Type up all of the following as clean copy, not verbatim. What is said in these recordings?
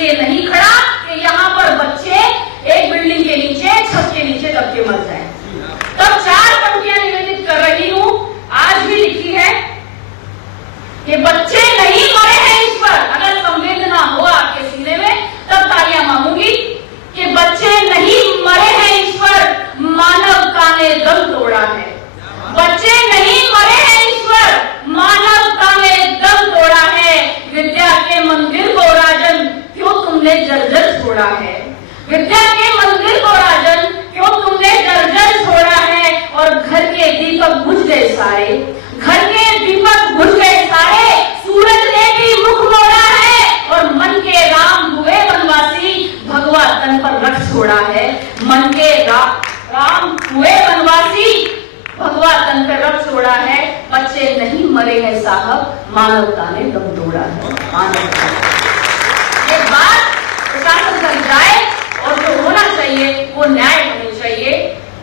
इसलिए नहीं खड़ा कि यहाँ पर बच्चे एक बिल्डिंग के नीचे, छत के नीचे दब के मर जाएं। तब 4 पंक्तियां निवेदित कर रही हूं, आज भी लिखी है कि बच्चे नहीं मरे हैं इस पर। अगर संवेदना हो आपके सीने में तब तालियां मांगूंगी कि बच्चे नहीं मरे हैं इस पर, मानवता ने दम तोड़ा है। बच्चे नहीं मरे हैं इस पर, मानवता ने दम तोड़ा है। विद्या के मंदिर को राजन क्यों तुमने जर्जर छोड़ा है? विद्या के मंदिर को राजन क्यों तुमने जर्जर छोड़ा है? और घर के दीपक बुझ गए सारे, घर के दीपक बुझ गए सारे, सूरज ने भी मुख मोड़ा है। और मन के राम हुए वनवासी, भगवा तन पर रख छोड़ा है। मन के राम हुए वनवासी, भगवा तन पर रख छोड़ा है। बच्चे नहीं मरे हैं साहब, मानवता ने दम तोड़ा है। मानवता ये बात प्रशासन तक जाए और जो होना चाहिए वो न्याय होना चाहिए।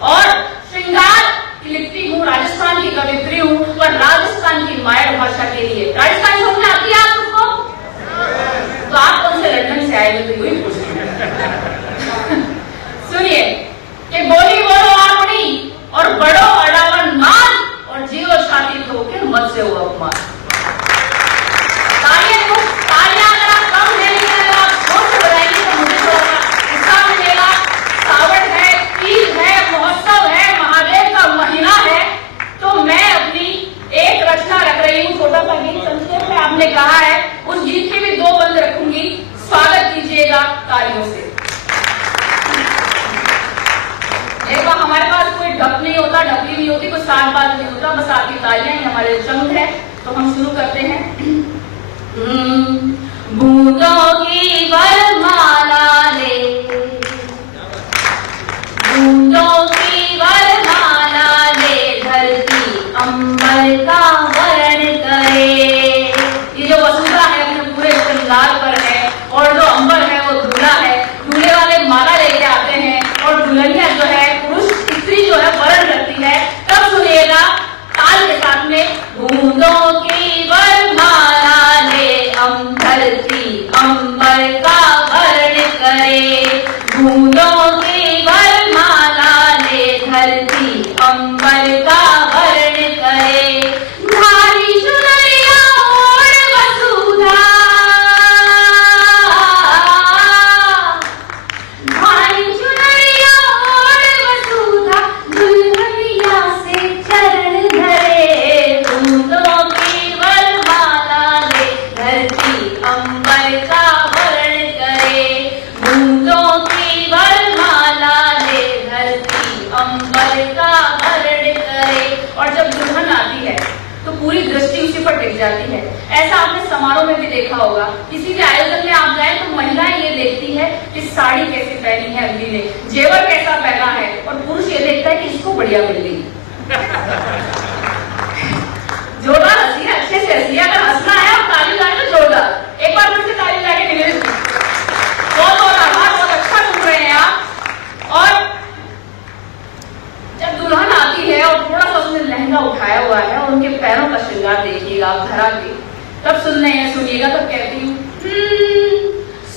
और श्रृंगार की लिखती हूँ, राजस्थान की कवित्री हूँ, पर राजस्थान की मायर भाषा के लिए। राजस्थान समझ में आती है आपको? तो आप कौन से लंदन से आए हुए थे, वही पूछते हैं। सुनिए कि बोली बोलो आपनी और बड़ो अड़ावन मान, और जियो छाती ठोके मत से वो अपमान। तालियां अगर आप कम देंगे, अगर आप जोर से बजाएंगे तो मुझे थोड़ा उत्साह मिलेगा। सावन है, तीज है, महोत्सव है, महादेव का महीना है, तो मैं अपनी एक रचना रख रही हूँ, छोटा सा गीत संक्षेप में आपने कहा है, उस गीत के भी 2 बंद रखूंगी। स्वागत कीजिएगा तालियों से। एक बार हमारे पास कोई ढप नहीं होता, ढपली नहीं होती, कोई साथ बात नहीं होता, बस आपकी तालियां ही हमारे जंग है। तो हम शुरू करते हैं। बूंदों की वरमाला ले, बूंदों की वरमाला ले, धरती अंबर का वर्ण करे। ये जो वसुधा है अपने पूरे श्रृंगार पर है, और जो अंबर है वो दूल्हा है। दूल्हे वाले माला लेके आते हैं और दुल्हनिया जो है, पुरुष स्त्री जो है वरण रखती है। तब सुनिएगा ताल के साथ में, बूंदों की वरमाला ले, धरती अंबर का वर्ण करे। बूंदों की वरमाला ले, धरती अंबर का वर्ण करे। धारी चुनरिया ओढ़ वसुधा, धारी चुनरिया ओढ़ वसुधा, दुल्हनिया से चरण धरे। बूंदों की वरमाला ले, धरती अंबर का वर्ण करे। बूंदों की वरमाला ले, धरती अंबर का वर्ण करे। और जब दुल्हन आती है तो पूरी दृष्टि उसी पर टिक जाती है। ऐसा आपने समारोह में भी देखा होगा, किसी भी आयोजन में आप जाए तो महिलाएं ये देखती है कि साड़ी कैसे पहनी है अगली ने, जेवर कैसा पहना है, और पुरुष ये देखता है कि इसको बढ़िया मिल गई। जोरदार हंसी है, अच्छे से हंसी। अगर हंसना है और ताली लाए तो जोरदार, एक बार फिर से ताली लाके निवेदन। बहुत बहुत आभार, बहुत अच्छा सुन रहे हैं आप। और जब दुल्हन आती है और थोड़ा सा उसने लहंगा उठाया हुआ है और उनके पैरों का श्रृंगार देखिएगा आप धरा के, तब सुनिएगा तब कहती हूँ,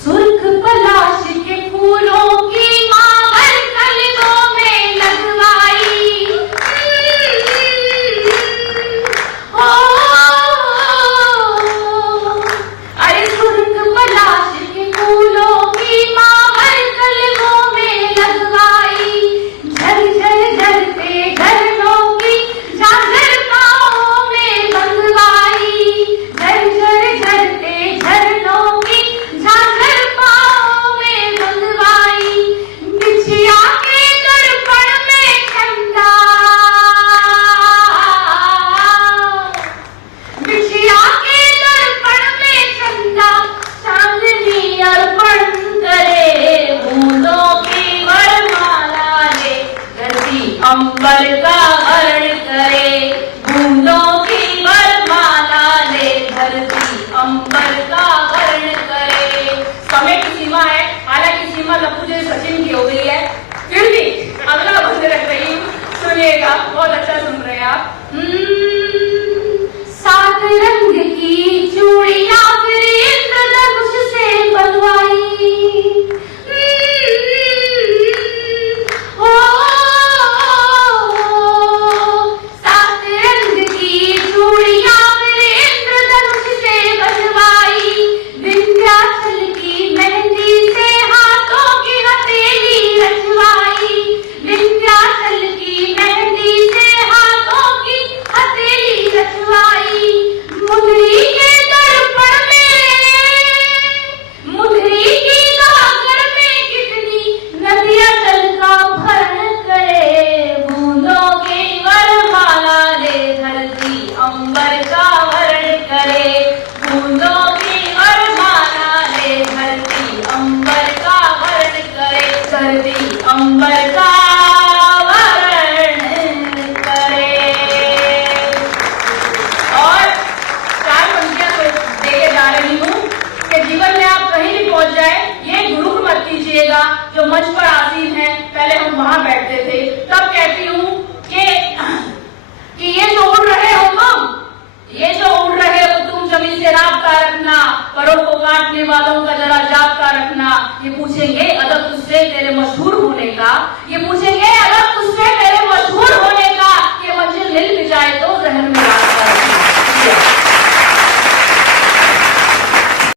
सुर्ख पलाश के फूलों की मावर कलियों में लगवाई। अरे सुर्ख पलाश के फूलों की मावर कलियों में लगवाई। झरझर झरते झरनों की झांझर पाँवों में बंधवाई। झरझर झरते झरनों की झांझर पाँवों में बंधवाई। बिछिया के दर्पण में ठंडा, बिछिया के दर्पण में ठंडा, चांदनी अर्पण करे। बूंदों की वरमाला ले, धरती अंबर का वर्ण करे। बूंदों की वरमाला ले, धरती अंबर का वर्ण करे। समय की सीमा है, हालांकि सीमा लप्पू जी सचिन की हो गई है, फिर भी अगला बंद रख रही हूँ। सुनिएगा, बहुत अच्छा सुन रहे हैं आप। 7 रंग की चूड़ियां फिर इंद्रधनुष से बनवाई। वहां बैठते थे, तब कहती हूं कि ये जो उड़ रहे हो ये जो उड़ रहे हो तुम जमीन से राब्ता रखना, परों को काटने वालों का जरा जाब्ता रखना। ये पूछेंगे अदब तुझसे तेरे मशहूर होने का, ये पूछेंगे